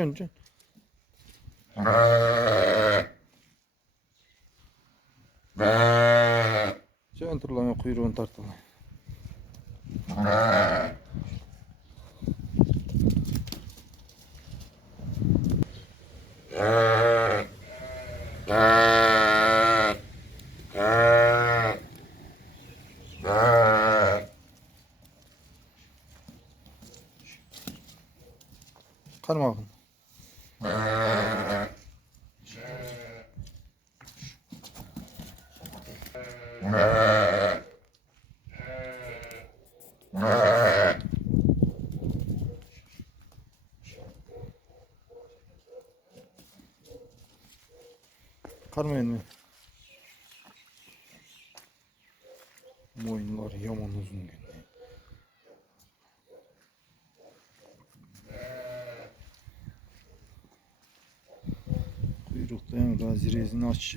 Cön. Cön turlama kuyruğunu tartalım. Karma bakın. Karmayın mı? Boyunlar yaman uzun gene. Kuyrukta en gazi rezini aç.